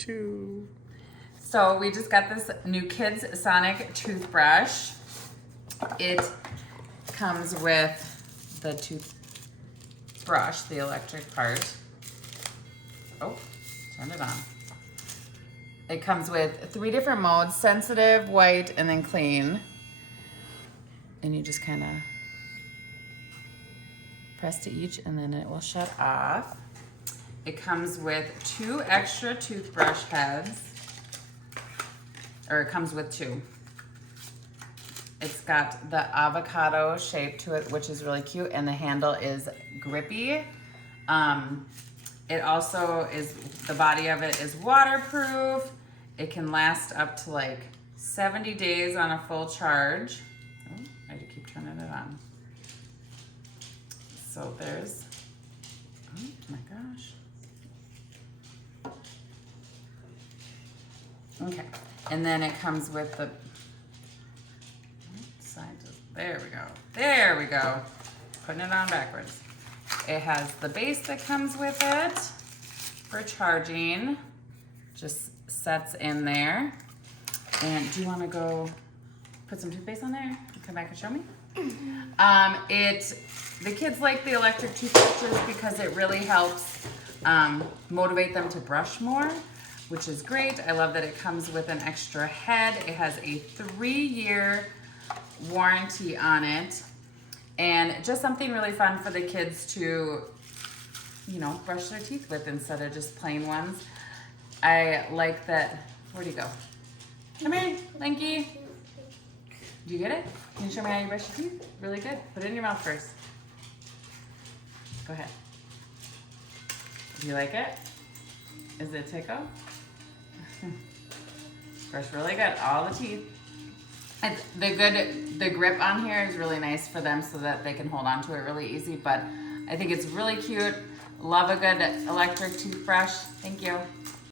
2. So we just got this new Kids Sonic toothbrush. It comes with the toothbrush, the electric part. Oh, turn it on. It comes with 3 different modes: sensitive, white, and then clean. And you just kind of press to each and then it will shut off. It comes with 2 extra toothbrush heads, or it comes with 2. It's got the avocado shape to it, which is really cute, and the handle is grippy. It also is, the body of it is waterproof. It can last up to like 70 days on a full charge. Oh, I had to keep turning it on. So there's, oh my gosh. Okay, and then it comes with the side. There we go. There we go. Putting it on backwards. It has the base that comes with it for charging. Just sets in there. And do you want to go put some toothpaste on there? Come back and show me. The kids like the electric toothbrushes because it really helps motivate them to brush more, which is great. I love that it comes with an extra head. It has a 3-year warranty on it, and just something really fun for the kids to, you know, brush their teeth with instead of just plain ones. I like that. Where'd he go? Come here, Linky. Do you get it? Can you show me how you brush your teeth? Really good. Put it in your mouth first. Go ahead. Do you like it? Is it tickle? Brush really good, all the teeth. The grip on here is really nice for them so that they can hold on to it really easy, but I think it's really cute. Love a good electric toothbrush. Thank you.